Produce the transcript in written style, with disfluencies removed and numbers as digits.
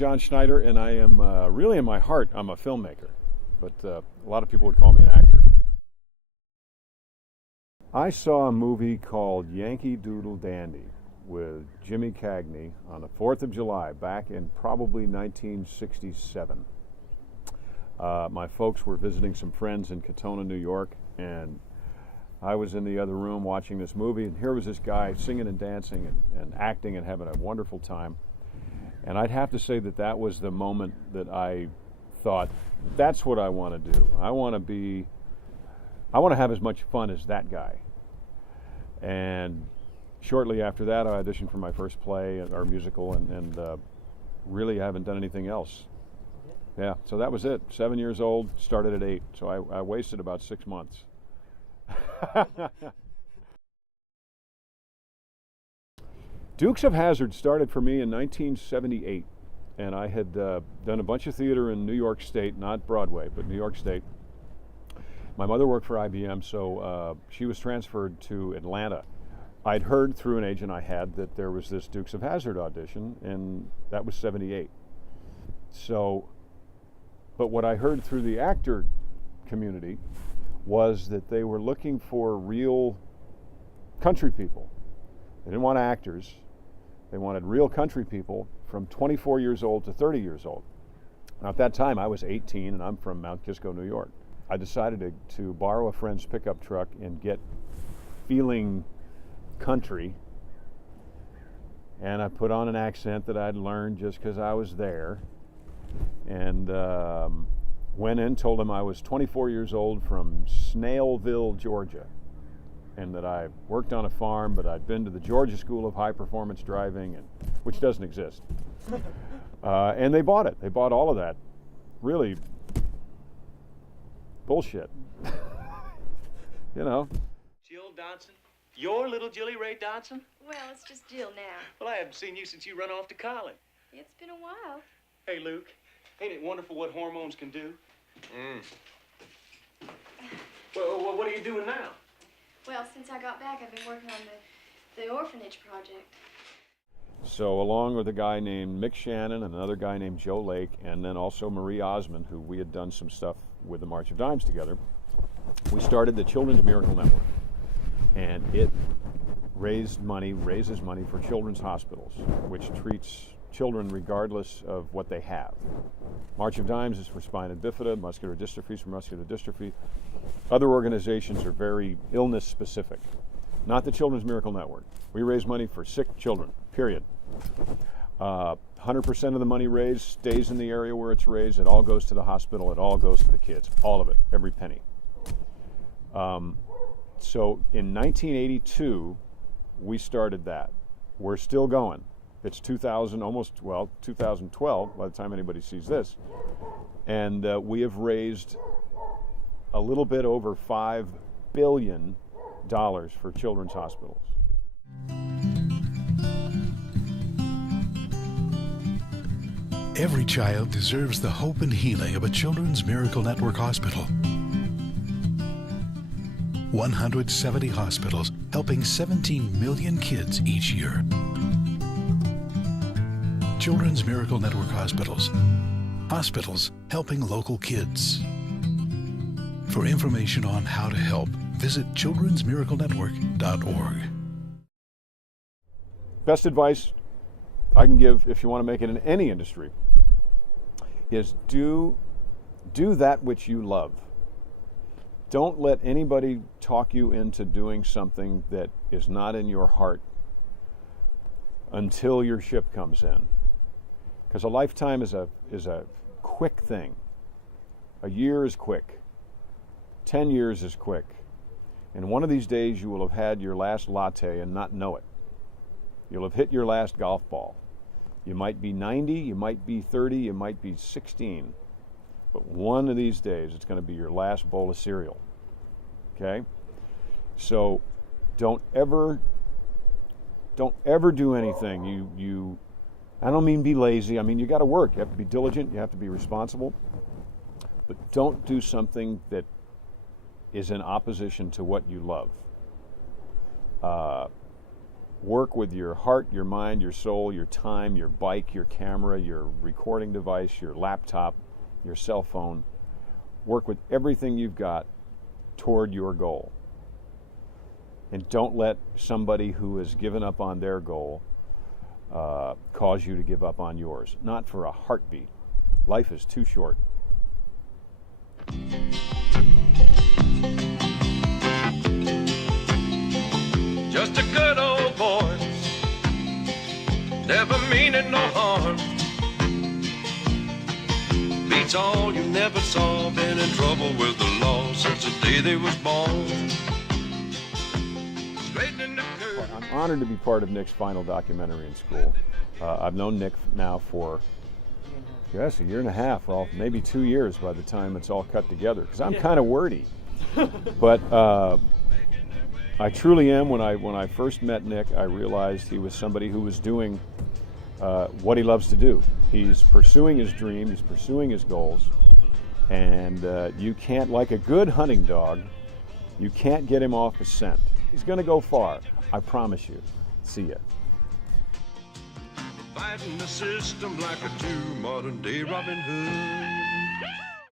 John Schnedier, and I am really in my heart, I'm a filmmaker, but a lot of people would call me an actor. I saw a movie called Yankee Doodle Dandy with Jimmy Cagney on the 4th of July back in probably 1967. My folks were visiting some friends in Katona, New York, and I was in the other room watching this movie, and here was this guy singing and dancing and acting and having a wonderful time. And I'd have to say that that was the moment that I thought, that's what I want to do. I want to have as much fun as that guy. And shortly after that, I auditioned for my first play or musical, and really I haven't done anything else. Yeah, so that was it. 7 years old, started at 8, so I wasted about 6 months. Dukes of Hazzard started for me in 1978, and I had done a bunch of theater in New York State, not Broadway, but New York State. My mother worked for IBM, so she was transferred to Atlanta. I'd heard through an agent I had that there was this Dukes of Hazzard audition, and that was 78. So, but what I heard through the actor community was that they were looking for real country people. They didn't want actors. They wanted real country people from 24 years old to 30 years old. Now at that time I was 18 and I'm from Mount Kisco, New York. I decided to borrow a friend's pickup truck and get feeling country, and I put on an accent that I'd learned just because I was there, and went in, told him I was 24 years old from Snailville, Georgia, and that I worked on a farm, but I'd been to the Georgia School of High Performance Driving, which doesn't exist. And they bought it. They bought all of that. Really bullshit. You know. Jill Dodson? Your little Jilly Ray Dodson? Well, it's just Jill now. Well, I haven't seen you since you run off to college. It's been a while. Hey, Luke, ain't it wonderful what hormones can do? Well, what are you doing now? Well, since I got back, I've been working on the orphanage project. So along with a guy named Mick Shannon and another guy named Joe Lake, and then also Marie Osmond, who we had done some stuff with the March of Dimes together, we started the Children's Miracle Network. And it raises money for children's hospitals, which treats children regardless of what they have. March of Dimes is for spina bifida, muscular dystrophy is for muscular dystrophy. Other organizations are very illness specific. Not the Children's Miracle Network. We raise money for sick children, period. 100% of the money raised stays in the area where it's raised. It all goes to the hospital. It all goes to the kids. All of it, every penny. So in 1982, we started that. We're still going. It's 2012 by the time anybody sees this. And we have raised a little bit over $5 billion for children's hospitals. Every child deserves the hope and healing of a Children's Miracle Network hospital. 170 hospitals helping 17 million kids each year. Children's Miracle Network hospitals. Hospitals helping local kids. For information on how to help, visit childrensmiraclenetwork.org. Best advice I can give if you want to make it in any industry is do that which you love. Don't let anybody talk you into doing something that is not in your heart until your ship comes in. Because a lifetime is a quick thing. A year is quick. 10 years is quick. And one of these days you will have had your last latte and not know it. You'll have hit your last golf ball. You might be 90, you might be 30, you might be 16. But one of these days, it's going to be your last bowl of cereal. Okay? So don't ever do anything. I don't mean be lazy. I mean, you got to work. You have to be diligent. You have to be responsible. But don't do something that is in opposition to what you love. work with your heart, your mind, your soul, your time, your bike, your camera, your recording device, your laptop, your cell phone. Work with everything you've got toward your goal. And don't let somebody who has given up on their goal cause you to give up on yours. Not for a heartbeat. Life is too short. Just a good old boy, never meaning no harm. Beats all you never saw, been in trouble with the law since the day they was born. Straightening the curve. I'm honored to be part of Nick's final documentary in school. I've known Nick now for, yes, a year and a half, well, maybe 2 years by the time it's all cut together, because I'm kind of wordy. But I truly am. When I first met Nick, I realized he was somebody who was doing what he loves to do. He's pursuing his dream, he's pursuing his goals, and you can't, like a good hunting dog, you can't get him off the scent. He's going to go far, I promise you. See ya. Fighting the system like a true modern day Robin Hood.